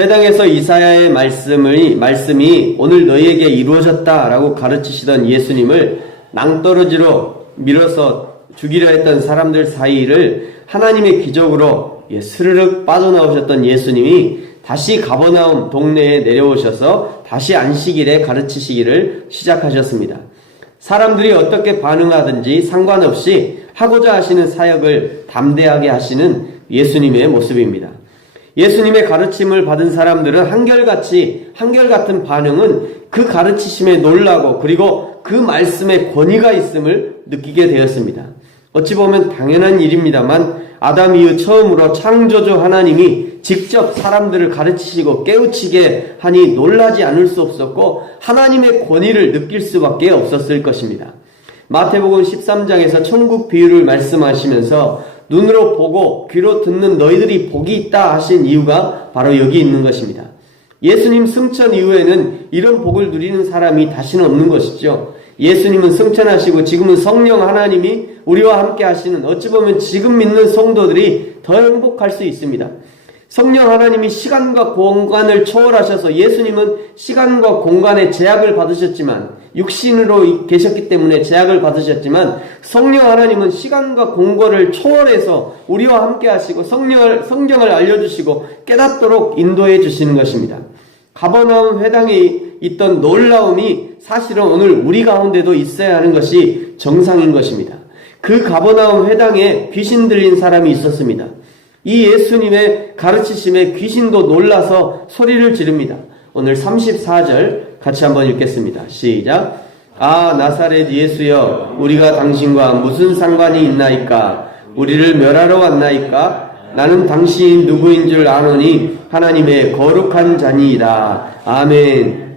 회당에서 이사야의 말씀이 오늘 너희에게 이루어졌다라고 가르치시던 예수님을 낭떠러지로 밀어서 죽이려 했던 사람들 사이를 하나님의 기적으로 스르륵 빠져나오셨던 예수님이 다시 가버나움 동네에 내려오셔서 다시 안식일에 가르치시기를 시작하셨습니다. 사람들이 어떻게 반응하든지 상관없이 하고자 하시는 사역을 담대하게 하시는 예수님의 모습입니다. 예수님의 가르침을 받은 사람들은 한결같은 반응은 그 가르치심에 놀라고 그리고 그 말씀에 권위가 있음을 느끼게 되었습니다. 어찌 보면 당연한 일입니다만 아담 이후 처음으로 창조주 하나님이 직접 사람들을 가르치시고 깨우치게 하니 놀라지 않을 수 없었고 하나님의 권위를 느낄 수밖에 없었을 것입니다. 마태복음 13장에서 천국 비유를 말씀하시면서 눈으로 보고 귀로 듣는 너희들이 복이 있다 하신 이유가 바로 여기 있는 것입니다. 예수님 승천 이후에는 이런 복을 누리는 사람이 다시는 없는 것이죠. 예수님은 승천하시고 지금은 성령 하나님이 우리와 함께 하시는, 어찌 보면 지금 믿는 성도들이 더 행복할 수 있습니다. 성령 하나님이 시간과 공간을 초월하셔서 예수님은 시간과 공간의 제약을 받으셨지만, 육신으로 계셨기 때문에 제약을 받으셨지만, 성령 하나님은 시간과 공간을 초월해서 우리와 함께 하시고 성경을 알려주시고 깨닫도록 인도해 주시는 것입니다. 가버나움 회당에 있던 놀라움이 사실은 오늘 우리 가운데도 있어야 하는 것이 정상인 것입니다. 그 가버나움 회당에 귀신 들린 사람이 있었습니다. 이 예수님의 가르치심에 귀신도 놀라서 소리를 지릅니다. 오늘 34절 같이 한번 읽겠습니다. 시작. 아, 나사렛 예수여, 우리가 당신과 무슨 상관이 있나이까? 우리를 멸하러 왔나이까? 나는 당신이 누구인 줄 아노니 하나님의 거룩한 자니이다. 아멘.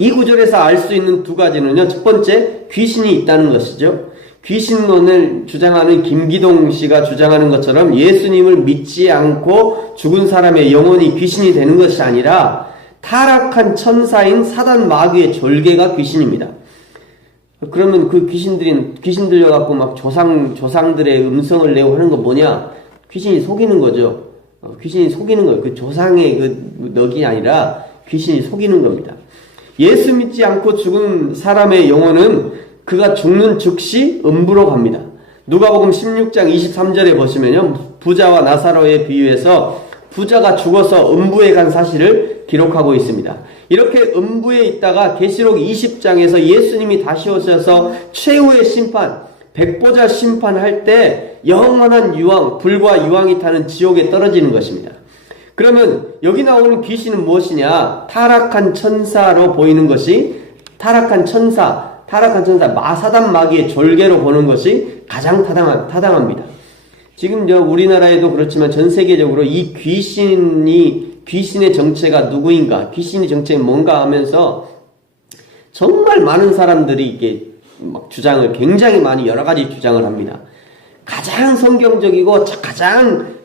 이 구절에서 알 수 있는 두 가지는요, 첫 번째, 귀신이 있다는 것이죠. 귀신론을 주장하는 김기동 씨가 주장하는 것처럼 예수님을 믿지 않고 죽은 사람의 영혼이 귀신이 되는 것이 아니라 타락한 천사인 사단 마귀의 졸개가 귀신입니다. 그러면 그 귀신 들려갖고 막 조상들의 음성을 내고 하는 거 뭐냐? 귀신이 속이는 거죠. 귀신이 속이는 거예요. 그 조상의 그 넋이 아니라 귀신이 속이는 겁니다. 예수 믿지 않고 죽은 사람의 영혼은 그가 죽는 즉시 음부로 갑니다. 누가복음 16장 23절에 보시면요, 부자와 나사로의 비유에서 부자가 죽어서 음부에 간 사실을 기록하고 있습니다. 이렇게 음부에 있다가 계시록 20장에서 예수님이 다시 오셔서 최후의 심판, 백보자 심판할 때 영원한 유황, 불과 유황이 타는 지옥에 떨어지는 것입니다. 그러면 여기 나오는 귀신은 무엇이냐? 타락한 천사로 보이는 것이 타락한 천사 사단 마귀의 졸개로 보는 것이 가장 타당합니다. 지금 우리나라에도 그렇지만 전 세계적으로 이 귀신의 정체가 누구인가, 귀신의 정체는 뭔가 하면서 정말 많은 사람들이 이게 막 주장을 굉장히 많이 여러 가지 주장을 합니다. 가장 성경적이고 가장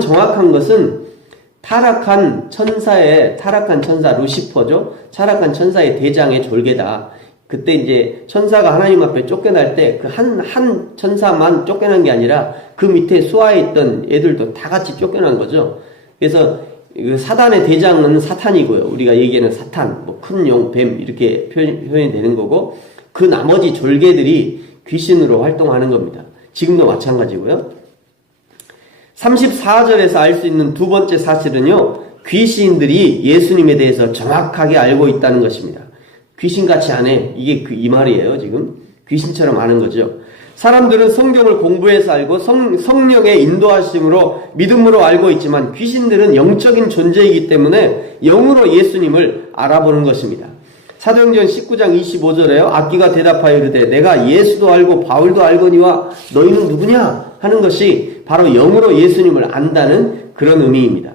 정확한 것은 타락한 천사 루시퍼죠. 타락한 천사의 대장의 졸개다. 그때 이제 천사가 하나님 앞에 쫓겨날 때 그 한 천사만 쫓겨난 게 아니라 그 밑에 수하에 있던 애들도 다 같이 쫓겨난 거죠. 그래서 그 사단의 대장은 사탄이고요. 우리가 얘기하는 사탄, 큰 용, 뱀 이렇게 표현이 되는 거고, 그 나머지 졸개들이 귀신으로 활동하는 겁니다. 지금도 마찬가지고요. 34절에서 알 수 있는 두 번째 사실은요, 귀신들이 예수님에 대해서 정확하게 알고 있다는 것입니다. 귀신같이 안 해. 이게 이 말이에요, 지금. 귀신처럼 아는 거죠. 사람들은 성경을 공부해서 알고 성령의 인도하심으로 믿음으로 알고 있지만 귀신들은 영적인 존재이기 때문에 영으로 예수님을 알아보는 것입니다. 사도행전 19장 25절에요. 악기가 대답하여 이르되 내가 예수도 알고 바울도 알거니와 너희는 누구냐? 하는 것이 바로 영으로 예수님을 안다는 그런 의미입니다.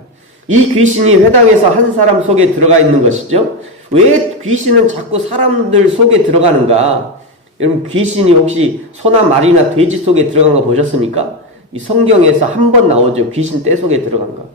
이 귀신이 회당에서 한 사람 속에 들어가 있는 것이죠. 왜 귀신은 자꾸 사람들 속에 들어가는가? 여러분, 귀신이 혹시 소나 말이나 돼지 속에 들어간 거 보셨습니까? 이 성경에서 한 번 나오죠. 귀신 떼 속에 들어간 거.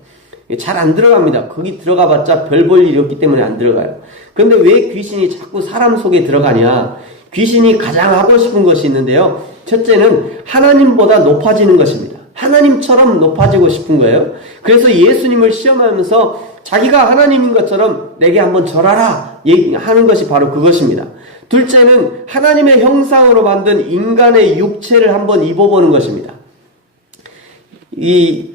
잘 안 들어갑니다. 거기 들어가봤자 별 볼 일이 없기 때문에 안 들어가요. 그런데 왜 귀신이 자꾸 사람 속에 들어가냐? 귀신이 가장 하고 싶은 것이 있는데요. 첫째는 하나님보다 높아지는 것입니다. 하나님처럼 높아지고 싶은 거예요. 그래서 예수님을 시험하면서 자기가 하나님인 것처럼 내게 한번 절하라 하는 것이 바로 그것입니다. 둘째는 하나님의 형상으로 만든 인간의 육체를 한번 입어보는 것입니다. 이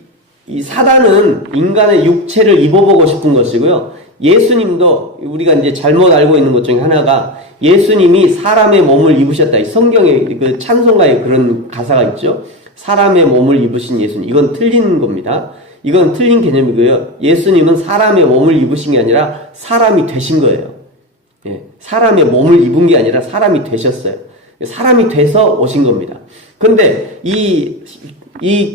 사단은 인간의 육체를 입어보고 싶은 것이고요. 예수님도 우리가 이제 잘못 알고 있는 것 중에 하나가 예수님이 사람의 몸을 입으셨다. 이 성경에 그 찬송가에 그런 가사가 있죠. 사람의 몸을 입으신 예수님. 이건 틀린 겁니다. 이건 틀린 개념이고요. 예수님은 사람의 몸을 입으신 게 아니라 사람이 되신 거예요. 예, 사람의 몸을 입은 게 아니라 사람이 되셨어요. 사람이 돼서 오신 겁니다. 그런데 이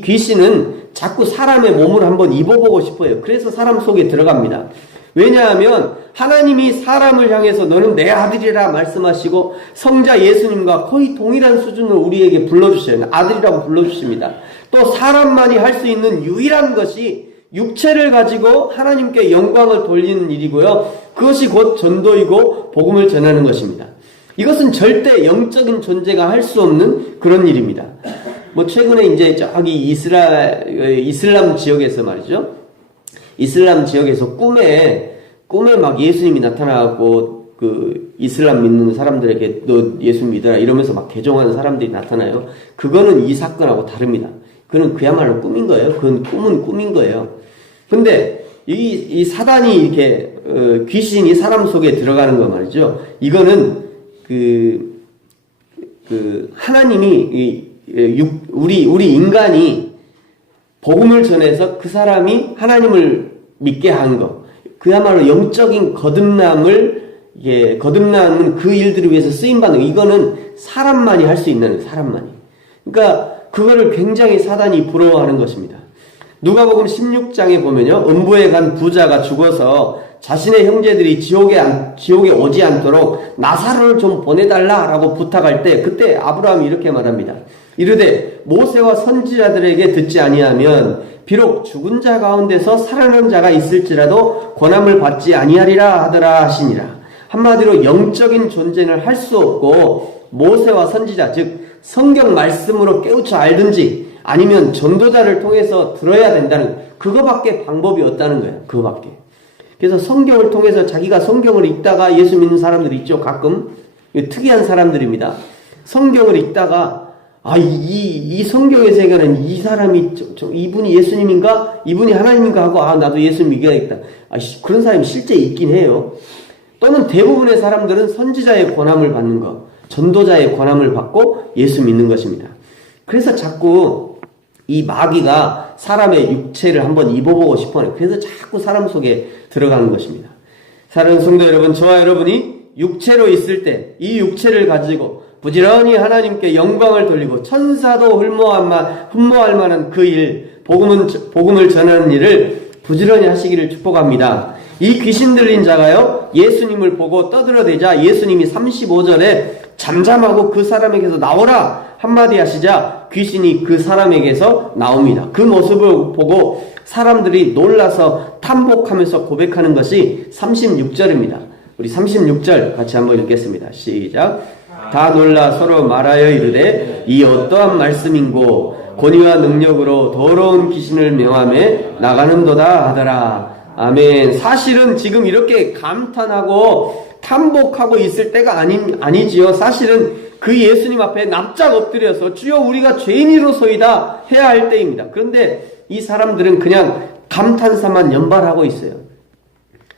귀신은 자꾸 사람의 몸을 한번 입어보고 싶어요. 그래서 사람 속에 들어갑니다. 왜냐하면 하나님이 사람을 향해서 너는 내 아들이라 말씀하시고 성자 예수님과 거의 동일한 수준으로 우리에게 불러주셔요. 아들이라고 불러주십니다. 또 사람만이 할 수 있는 유일한 것이 육체를 가지고 하나님께 영광을 돌리는 일이고요. 그것이 곧 전도이고 복음을 전하는 것입니다. 이것은 절대 영적인 존재가 할 수 없는 그런 일입니다. 뭐 최근에 이제 저기 이슬람 지역에서 말이죠. 이슬람 지역에서 꿈에 막 예수님이 나타나고 그 이슬람 믿는 사람들에게 너 예수 믿어라 이러면서 막 개종하는 사람들이 나타나요. 그거는 이 사건하고 다릅니다. 그건 그야말로 꿈인 거예요. 그건 꿈인 거예요. 근데 이 사단이 이렇게 귀신이 사람 속에 들어가는 거 말이죠. 이거는 하나님이 우리 인간이 복음을 전해서 그 사람이 하나님을 믿게 한 거. 그야말로 영적인 거듭남은 그 일들을 위해서 쓰임받는 거. 이거는 사람만이 할 수 있는 사람만이. 그러니까 그거를 굉장히 사단이 부러워하는 것입니다. 누가복음 16장에 보면요. 음부에 간 부자가 죽어서 자신의 형제들이 지옥에 오지 않도록 나사로를 좀 보내달라라고 부탁할 때 그때 아브라함이 이렇게 말합니다. 이르되 모세와 선지자들에게 듣지 아니하면 비록 죽은 자 가운데서 살아난 자가 있을지라도 권함을 받지 아니하리라 하더라 하시니라. 한마디로 영적인 존재는 할 수 없고 모세와 선지자 즉 성경 말씀으로 깨우쳐 알든지 아니면 전도자를 통해서 들어야 된다는 그거밖에 방법이 없다는 거예요. 그거밖에. 그래서 성경을 통해서 자기가 성경을 읽다가 예수 믿는 사람들이 있죠. 가끔 특이한 사람들입니다. 성경을 읽다가 이 성경의 세계는 이 사람이 이분이 예수님인가? 이분이 하나님인가? 하고 나도 예수 믿어야겠다. 그런 사람이 실제 있긴 해요. 또는 대부분의 사람들은 선지자의 권함을 받는 것, 전도자의 권함을 받고 예수 믿는 것입니다. 그래서 자꾸 이 마귀가 사람의 육체를 한번 입어보고 싶어요. 그래서 자꾸 사람 속에 들어가는 것입니다. 사랑하는 성도 여러분, 저와 여러분이 육체로 있을 때 이 육체를 가지고 부지런히 하나님께 영광을 돌리고 천사도 흠모할 만한 그 일, 복음을 전하는 일을 부지런히 하시기를 축복합니다. 이 귀신 들린 자가요, 예수님을 보고 떠들어대자 예수님이 35절에 잠잠하고 그 사람에게서 나오라 한마디 하시자 귀신이 그 사람에게서 나옵니다. 그 모습을 보고 사람들이 놀라서 탐복하면서 고백하는 것이 36절입니다. 우리 36절 같이 한번 읽겠습니다. 시작. 다 놀라 서로 말하여 이르되 이 어떠한 말씀인고 권위와 능력으로 더러운 귀신을 명하며 나가는도다 하더라. 아멘. 사실은 지금 이렇게 감탄하고 탐복하고 있을 때가 아니지요. 사실은 그 예수님 앞에 납작 엎드려서 주여 우리가 죄인이로소이다 해야 할 때입니다. 그런데 이 사람들은 그냥 감탄사만 연발하고 있어요.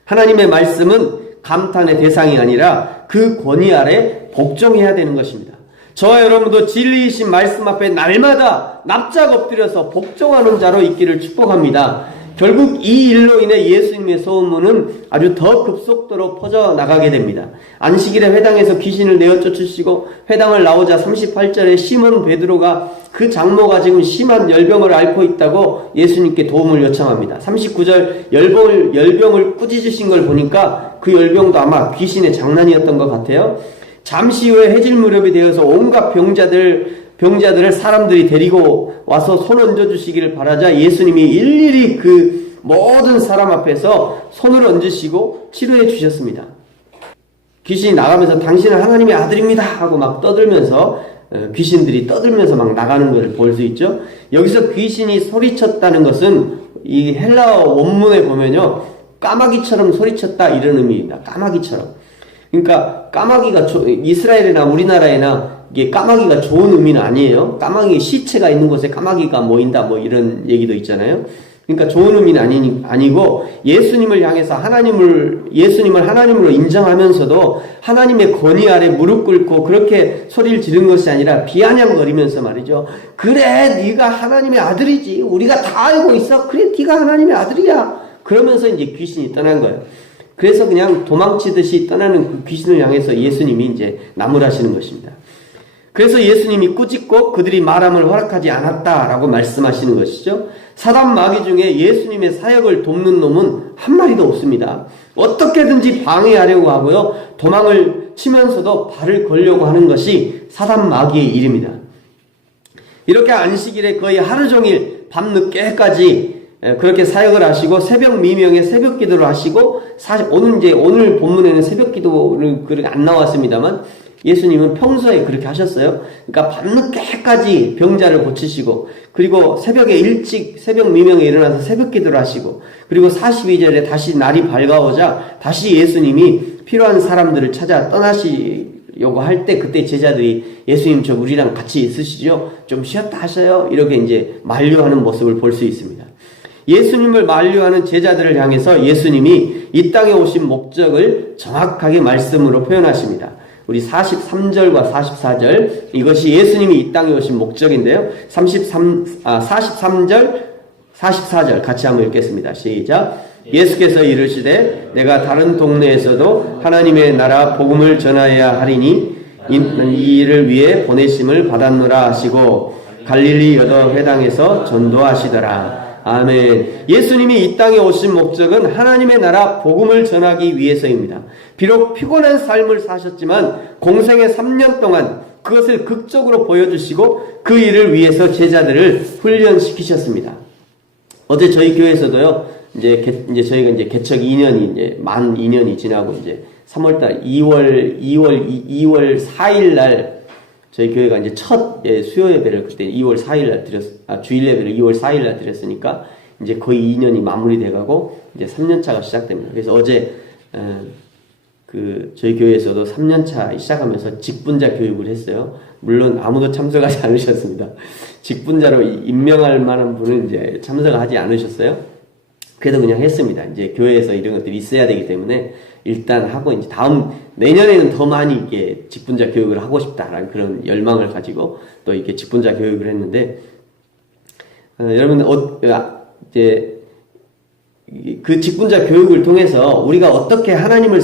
하나님의 말씀은 감탄의 대상이 아니라 그 권위 아래 복종해야 되는 것입니다. 저와 여러분도 진리이신 말씀 앞에 날마다 납작 엎드려서 복종하는 자로 있기를 축복합니다. 결국 이 일로 인해 예수님의 소문은 아주 더 급속도로 퍼져나가게 됩니다. 안식일에 회당에서 귀신을 내어 쫓으시고 회당을 나오자 38절에 시몬 베드로가 그 장모가 지금 심한 열병을 앓고 있다고 예수님께 도움을 요청합니다. 39절 열병을 꾸짖으신 걸 보니까 그 열병도 아마 귀신의 장난이었던 것 같아요. 잠시 후에 해질 무렵이 되어서 온갖 병자들을 사람들이 데리고 와서 손 얹어주시기를 바라자 예수님이 일일이 그 모든 사람 앞에서 손을 얹으시고 치료해 주셨습니다. 귀신이 나가면서 당신은 하나님의 아들입니다 하고 막 떠들면서 귀신들이 떠들면서 막 나가는 것을 볼 수 있죠. 여기서 귀신이 소리쳤다는 것은 이 헬라어 원문에 보면요, 까마귀처럼 소리쳤다 이런 의미입니다. 까마귀처럼. 그러니까 까마귀가 이스라엘이나 우리나라에나 이게 까마귀가 좋은 의미는 아니에요. 까마귀 시체가 있는 곳에 까마귀가 모인다 뭐 이런 얘기도 있잖아요. 그러니까 좋은 의미는 아니고 예수님을 향해서 예수님을 하나님으로 인정하면서도 하나님의 권위 아래 무릎 꿇고 그렇게 소리를 지른 것이 아니라 비아냥거리면서 말이죠. 그래, 네가 하나님의 아들이지. 우리가 다 알고 있어. 그래, 네가 하나님의 아들이야. 그러면서 이제 귀신이 떠난 거예요. 그래서 그냥 도망치듯이 떠나는 그 귀신을 향해서 예수님이 이제 나무라시는 것입니다. 그래서 예수님이 꾸짖고 그들이 말함을 허락하지 않았다라고 말씀하시는 것이죠. 사단 마귀 중에 예수님의 사역을 돕는 놈은 한 마리도 없습니다. 어떻게든지 방해하려고 하고요, 도망을 치면서도 발을 걸려고 하는 것이 사단 마귀의 일입니다. 이렇게 안식일에 거의 하루 종일 밤늦게까지 그렇게 사역을 하시고 새벽 미명에 새벽 기도를 하시고, 사실 오늘 본문에는 새벽 기도는 그렇게 안 나왔습니다만 예수님은 평소에 그렇게 하셨어요. 그러니까 밤늦게까지 병자를 고치시고, 그리고 새벽에 일찍 새벽 미명에 일어나서 새벽 기도를 하시고, 그리고 42절에 다시 날이 밝아오자 다시 예수님이 필요한 사람들을 찾아 떠나시려고 할 때, 그때 제자들이 예수님 저 우리랑 같이 있으시죠? 좀 쉬었다 하셔요? 이렇게 이제 만류하는 모습을 볼 수 있습니다. 예수님을 만류하는 제자들을 향해서 예수님이 이 땅에 오신 목적을 정확하게 말씀으로 표현하십니다. 우리 43절과 44절, 이것이 예수님이 이 땅에 오신 목적인데요. 43절, 44절 같이 한번 읽겠습니다. 시작. 예수께서 이르시되 내가 다른 동네에서도 하나님의 나라 복음을 전하여야 하리니 이 일을 위해 보내심을 받았노라 하시고 갈릴리 여러 회당에서 전도하시더라. 아멘. 예수님이 이 땅에 오신 목적은 하나님의 나라 복음을 전하기 위해서입니다. 비록 피곤한 삶을 사셨지만 공생의 3년 동안 그것을 극적으로 보여주시고 그 일을 위해서 제자들을 훈련시키셨습니다. 어제 저희 교회에서도요, 이제 저희가 이제 개척 2년이 이제 만 2년이 지나고 이제 3월달 2월 4일 날 저희 교회가 이제 첫 수요 예배를 그때 2월 4일 날 주일 예배를 2월 4일 날 드렸으니까 이제 거의 2년이 마무리돼 가고 이제 3년 차가 시작됩니다. 그래서 어제 저희 교회에서도 3년 차 시작하면서 직분자 교육을 했어요. 물론 아무도 참석하지 않으셨습니다. 직분자로 임명할 만한 분은 이제 참석하지 않으셨어요. 그래도 그냥 했습니다. 이제 교회에서 이런 것들이 있어야 되기 때문에 일단 하고, 이제 내년에는 더 많이 이게 직분자 교육을 하고 싶다라는 그런 열망을 가지고 또 이렇게 직분자 교육을 했는데, 여러분, 이제 그 직분자 교육을 통해서 우리가 어떻게 하나님을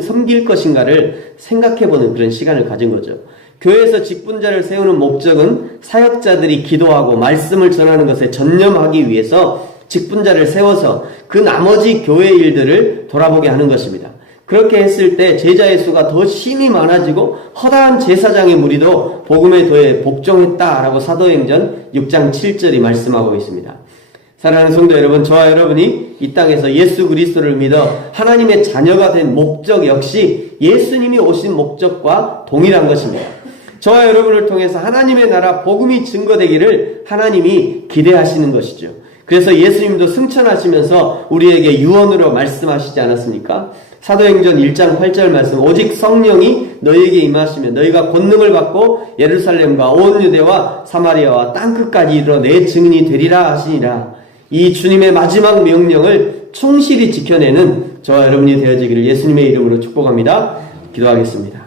섬길 것인가를 생각해보는 그런 시간을 가진 거죠. 교회에서 직분자를 세우는 목적은 사역자들이 기도하고 말씀을 전하는 것에 전념하기 위해서 직분자를 세워서 그 나머지 교회 일들을 돌아보게 하는 것입니다. 그렇게 했을 때 제자의 수가 더 심히 많아지고 허다한 제사장의 무리도 복음에 더해 복종했다라고 사도행전 6장 7절이 말씀하고 있습니다. 사랑하는 성도 여러분, 저와 여러분이 이 땅에서 예수 그리스도를 믿어 하나님의 자녀가 된 목적 역시 예수님이 오신 목적과 동일한 것입니다. 저와 여러분을 통해서 하나님의 나라 복음이 증거되기를 하나님이 기대하시는 것이죠. 그래서 예수님도 승천하시면서 우리에게 유언으로 말씀하시지 않았습니까? 사도행전 1장 8절 말씀, 오직 성령이 너희에게 임하시면 너희가 권능을 받고 예루살렘과 온 유대와 사마리아와 땅끝까지 이르러 내 증인이 되리라 하시니라. 이 주님의 마지막 명령을 충실히 지켜내는 저와 여러분이 되어지기를 예수님의 이름으로 축복합니다. 기도하겠습니다.